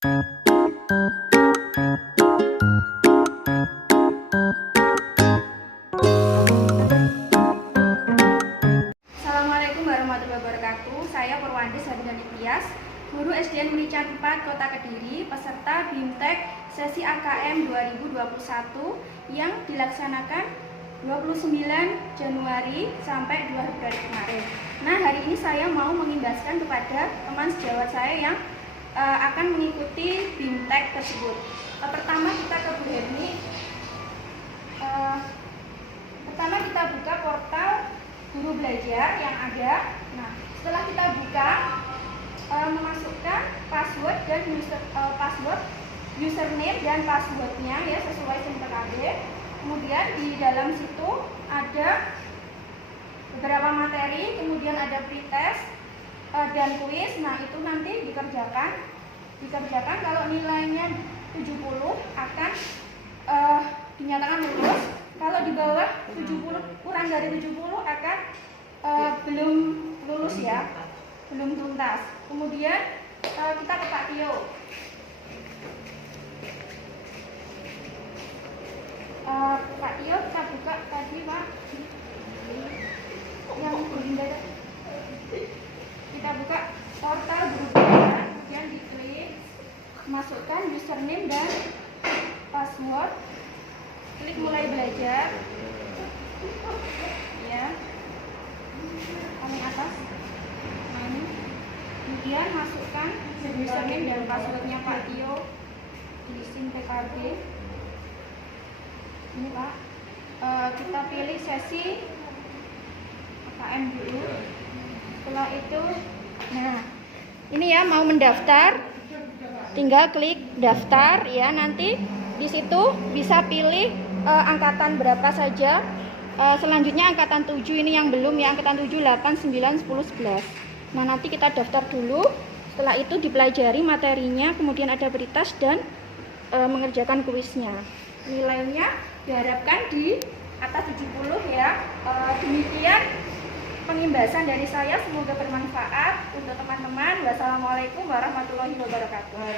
Assalamualaikum warahmatullahi wabarakatuh. Saya Purwandi Sabina Nitias, guru SDN Unican 4 Kota Kediri, peserta BIMTEK sesi AKM 2021 yang dilaksanakan 29 Januari sampai 2 Februari kemarin. Nah, hari ini saya mau mengimbaskan kepada teman sejawat saya yang akan mengikuti BIMTEK tersebut. Pertama kita ke Bu Herni. Pertama kita buka portal guru belajar yang ada. Nah, setelah kita buka, memasukkan password dan username dan passwordnya ya sesuai SIM-TKB. Kemudian di dalam situ ada beberapa materi, kemudian ada pretest dan kuis. Nah, itu nanti dikerjakan. Kalau nilainya 70 akan dinyatakan lulus. Kalau di bawah 70, kurang dari 70 akan belum lulus ya, belum tuntas. Kemudian kita ke Pak Tio. Pak Tio kita buka tadi Pak, yang berbeda. Kita buka portal guru belajar, kemudian diklik, masukkan username dan password, klik mulai belajar, ya, paling atas. Nah, ini. Kemudian masukkan username dan passwordnya Pak Tio di SIM-TKB. Ini Pak, kita pilih sesi AKM dulu. Setelah itu, nah ini ya mau mendaftar, tinggal klik daftar ya. Nanti di situ bisa pilih angkatan berapa saja. Selanjutnya angkatan 7 ini yang belum ya, angkatan 7, 8, 9, 10, 11. Nah, nanti kita daftar dulu. Setelah itu dipelajari materinya, kemudian ada pretest dan mengerjakan kuisnya. Nilainya diharapkan di atas 70 ya. Demikian pengimbasan dari saya, semoga bermanfaat untuk teman-teman. Wassalamualaikum warahmatullahi wabarakatuh.